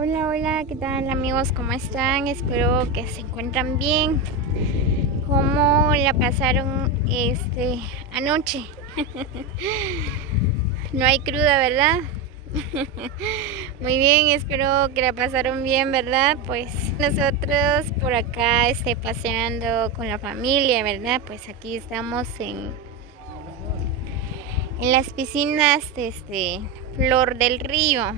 Hola, hola, ¿qué tal amigos? ¿Cómo están? Espero que se encuentran bien. ¿Cómo la pasaron anoche? No hay cruda, ¿verdad? Muy bien, espero que la pasaron bien, ¿verdad? Pues nosotros por acá paseando con la familia, ¿verdad? Pues aquí estamos en las piscinas de Flor del Río.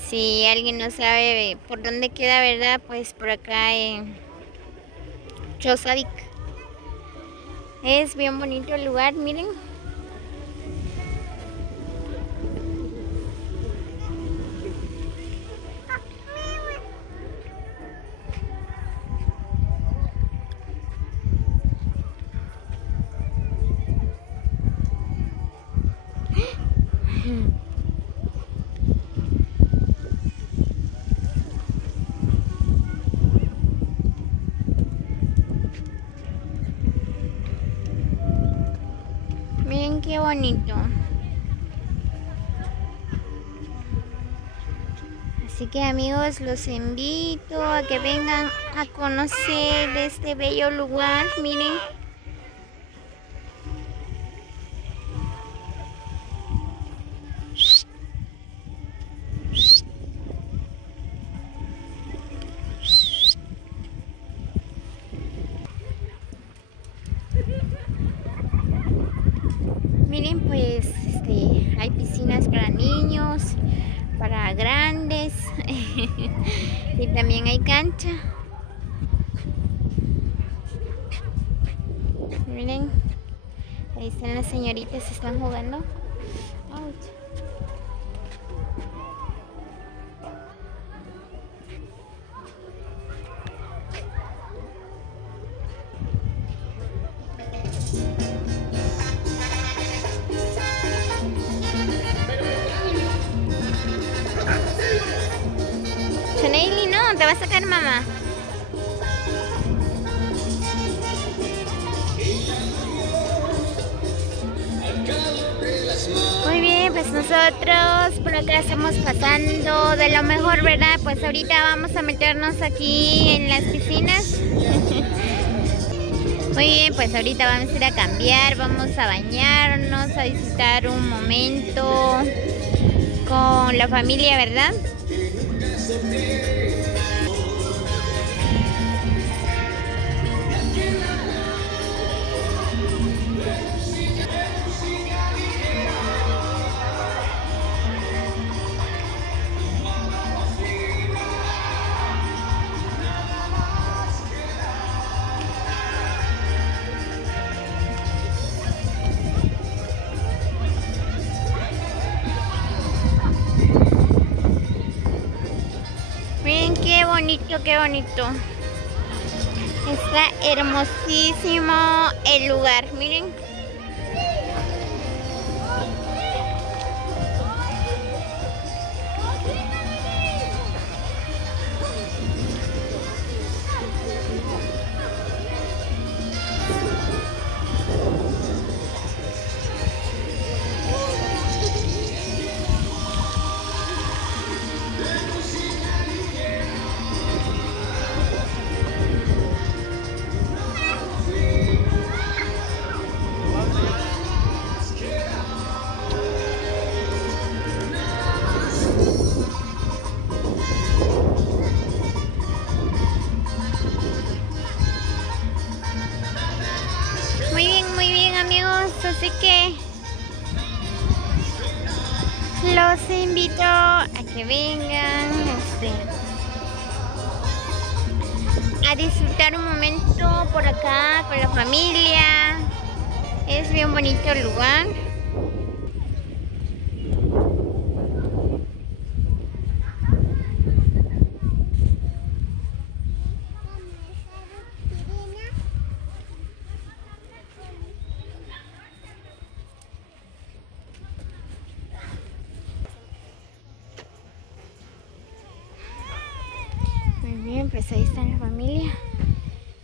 Si alguien no sabe por dónde queda, ¿verdad? Pues por acá en Chosadik. Es bien bonito el lugar, miren. Miren qué bonito. Así que amigos, los invito a que vengan a conocer este bello lugar, miren. Miren, pues hay piscinas para niños, para grandes y también hay cancha. Miren, ahí están las señoritas, están jugando. Ouch. Chaneli, no, te va a sacar mamá. Muy bien, pues nosotros por acá estamos pasando de lo mejor, ¿verdad? Pues ahorita vamos a meternos aquí en las piscinas. Muy bien, pues ahorita vamos a ir a cambiar, vamos a bañarnos, a disfrutar un momento con la familia, ¿verdad? Miren qué bonito, qué bonito. Está hermosísimo el lugar, miren. Muy bien amigos, así que los invito a que vengan a disfrutar un momento por acá con la familia. Es bien bonito el lugar. Muy bien, pues ahí está la familia.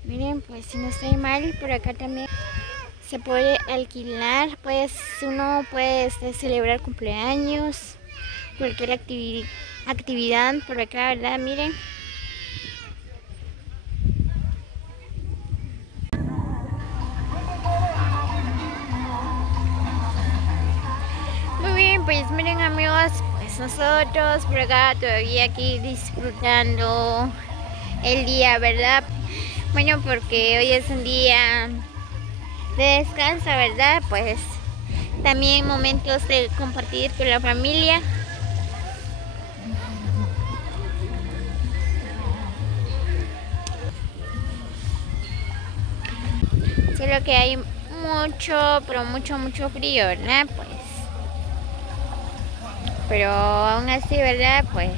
Miren, pues si no estoy mal, por acá también se puede alquilar, pues uno puede celebrar cumpleaños, cualquier actividad por acá, ¿verdad? Miren. Muy bien, pues miren amigos, pues nosotros por acá todavía aquí disfrutando el día, ¿verdad? Bueno, porque hoy es un día de descanso, ¿verdad? Pues también momentos de compartir con la familia. Solo que hay mucho, pero mucho frío, ¿verdad? Pues, pero aún así, ¿verdad? Pues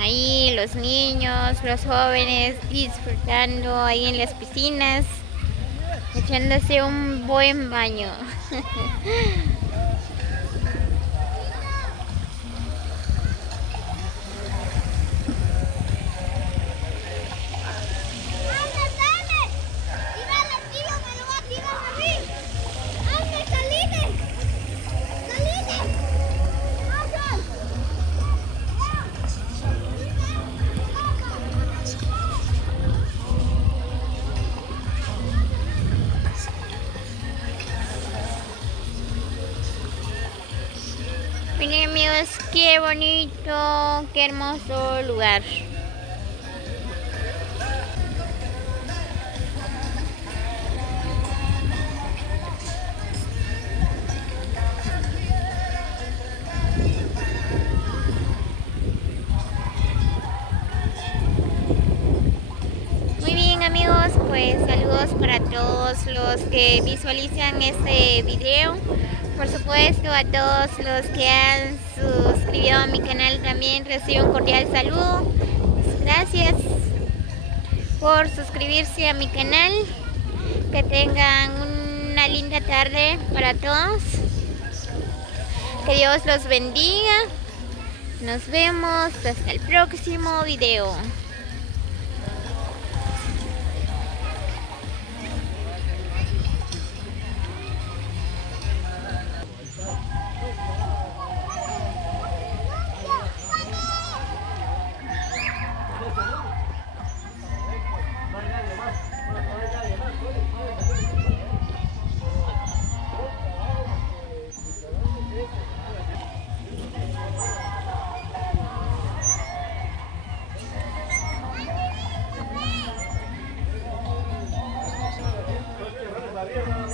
ahí los niños, los jóvenes disfrutando ahí en las piscinas, echándose un buen baño. Miren amigos, qué bonito, qué hermoso lugar. Muy bien amigos, pues saludos para todos los que visualizan este video. Por supuesto, a todos los que han suscribido a mi canal también recibo un cordial saludo. Gracias por suscribirse a mi canal. Que tengan una linda tarde para todos. Que Dios los bendiga. Nos vemos hasta el próximo video. Arriba.